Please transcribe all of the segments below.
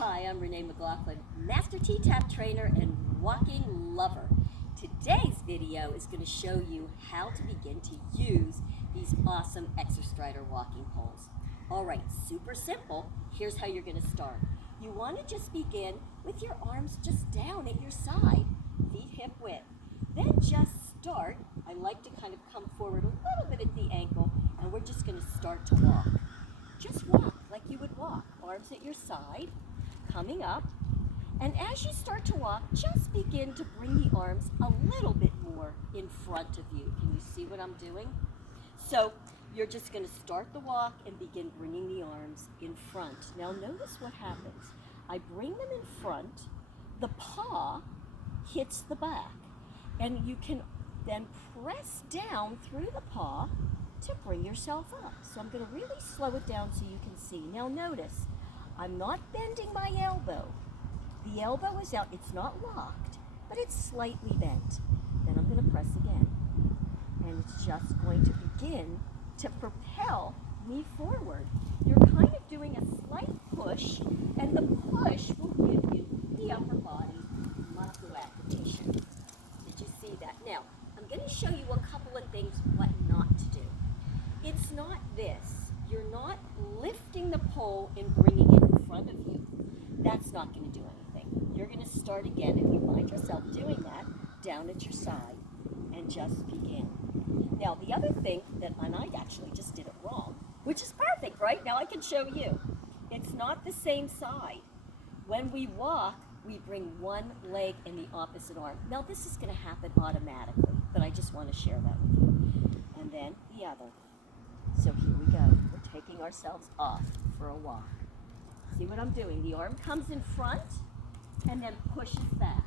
Hi, I'm Renee McLaughlin, Master T-Tapp trainer and walking lover. Today's video is going to show you how to begin to use these awesome Exerstrider walking poles. Alright, super simple. Here's how you're going to start. You want to just begin with your arms just down at your side, feet hip width. Then just start. I like to kind of come forward a little bit at the ankle, and we're just going to start to walk. Just walk like you would walk, arms at your side, coming up. And as you start to walk, just begin to bring the arms a little bit more in front of you. Can you see what I'm doing? So you're just going to start the walk and begin bringing the arms in front. Now notice what happens. I bring them in front, the paw hits the back, and you can then press down through the paw to bring yourself up. So I'm going to really slow it down so you can see. Now notice, I'm not bending my elbow. The elbow is out. It's not locked, but it's slightly bent. Then I'm going to press again. And it's just going to begin to propel me forward. You're kind of doing a slight push, and the push will give you the upper body muscle activation. Did you see that? Now, I'm going to show you a couple of things what not to do. It's not this. You're not lifting the pole and bringing it in front of you. That's not going to do anything. You're going to start again, if you find yourself doing that, down at your side and just begin. Now, the other thing that, and I actually just did it wrong, which is perfect, right? Now I can show you. It's not the same side. When we walk, we bring one leg and the opposite arm. Now, this is going to happen automatically, but I just want to share that with you. And then the other. So here we go. We're taking ourselves off for a walk. See what I'm doing? The arm comes in front and then pushes back.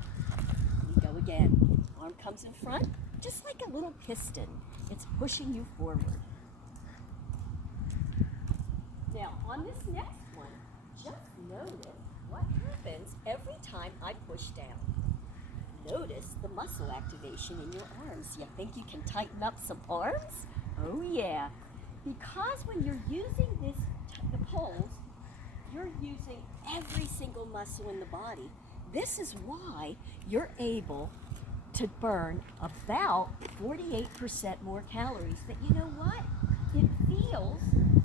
We go again. Arm comes in front, just like a little piston. It's pushing you forward. Now, on this next one, just notice what happens every time I push down. Notice the muscle activation in your arms. You think you can tighten up some arms? Oh yeah. Because when you're using the poles, you're using every single muscle in the body. This is why you're able to burn about 48% more calories. But you know what? It feels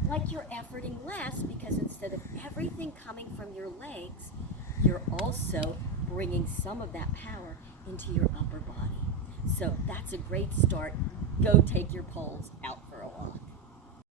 like you're efforting less because instead of everything coming from your legs, you're also bringing some of that power into your upper body. So that's a great start. Go take your poles out.